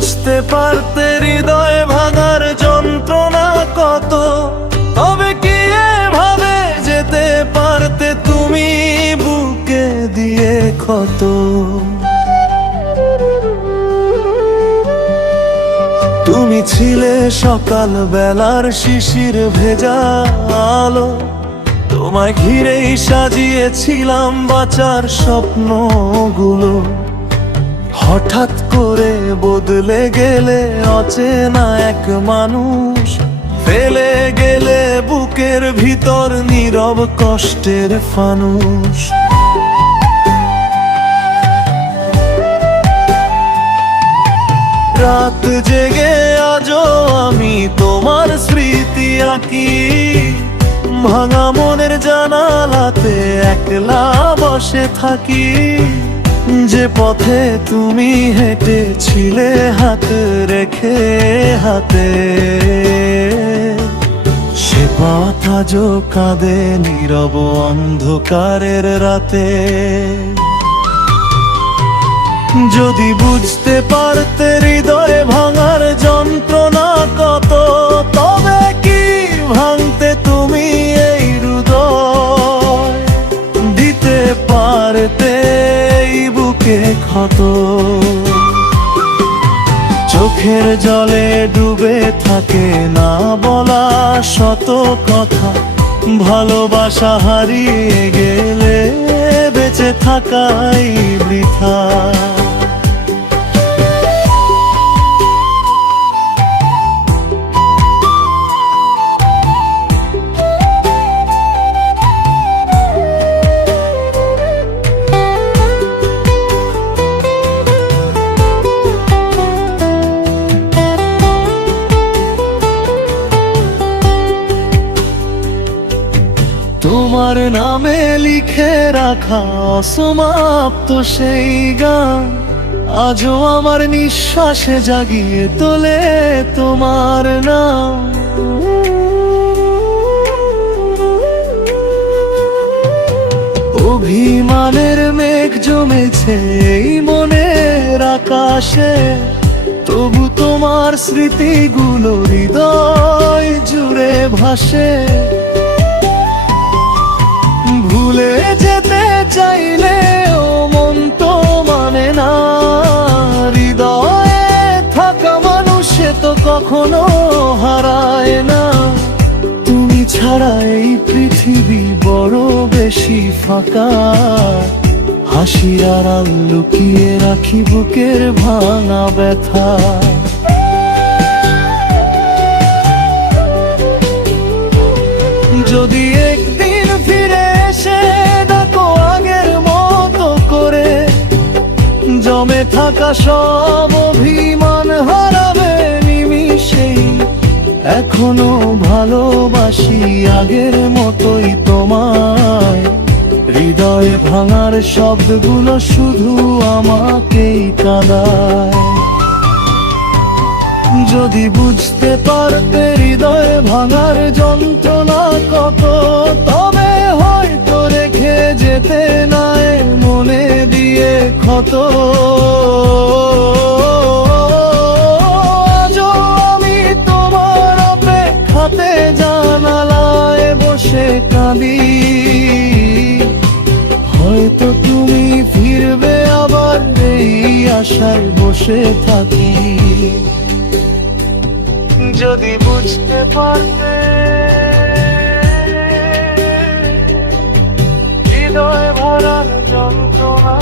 বুঝতে পারতে হৃদয় ভাঙার যন্ত্রণা কত, তবে কি এভাবে যেতে পারতে তুমি বুকে দিয়ে ক্ষত। তুমি ছিলে সকাল বেলার শিশির ভেজা আলো, তোমায় ঘিরেই সাজিয়েছিলাম বাঁচার স্বপ্নগুলো। হঠাৎ করে বদলে গেলে অচেনা এক মানুষ, ফেলে গেলে বুকের ভিতর নীরব কষ্টের ফানুষ। রাত জেগে আজও আমি তোমার স্মৃতি আঁকি, ভাঙা মনের জানালাতে একলা বসে থাকি। যে পথে তুমি হেঁটেছিলে হাত রেখে হাতে, সে পথ আজও কাঁদে নীরব অন্ধকারের রাতে। যদি বুঝতে পারতে হৃদয়ে ভাঙার যন্ত্রণা কত, তবে কি ভাঙতে তুমি এই হৃদয়, দিতে পারতে এই বুকে ক্ষত। চোখের জলে ডুবে থাকে না বলা শত কথা, ভালোবাসা হারিয়ে গেলে বেঁচে থাকাই বৃথা। তোমার নামে লিখে রাখা অসমাপ্ত সেই গান, আজও আমার নিঃশ্বাসে জাগিয়ে তোলে তোমার নাম। অভিমানের মেঘ জমেছে এই মনের আকাশে, তবু তোমার স্মৃতিগুলো হৃদয় জুড়ে ভাসে। ভুলে যেতে চাইলে ও মন তো মানে না, হৃদয়ে থাকা মানুষে তো কখনো হারায় না। তুমি ছাড়া এই পৃথিবী বড় বেশি ফাঁকা, হাসির আড়াল লুকিয়ে রাখি বুকের ভাঙা ব্যথা। যদি একদিন ফিরে এসে ডাকো আগের মতো করে, জমে থাকা সব অভিমান হারাবে নিমিষেই। এখনো ভালোবাসি আগের মতোই তোমায়, হৃদয়ে ভাঙার শব্দগুলো শুধু আমাকেই কাঁদায়। যদি বুঝতে পারতে হৃদয়ে ভাঙার যন্ত্রণা কত, তবে হয়তো রেখে যেতে নাই মনে দিয়ে ক্ষত। আজও আমি তোমার অপেক্ষাতে জানালায় বসে কাঁদি, হয়তো তুমি ফিরবে আবার এই আশায় বসে থাকি। যদি বুঝতে পারতে হৃদয় ভরার যন্ত্রণা।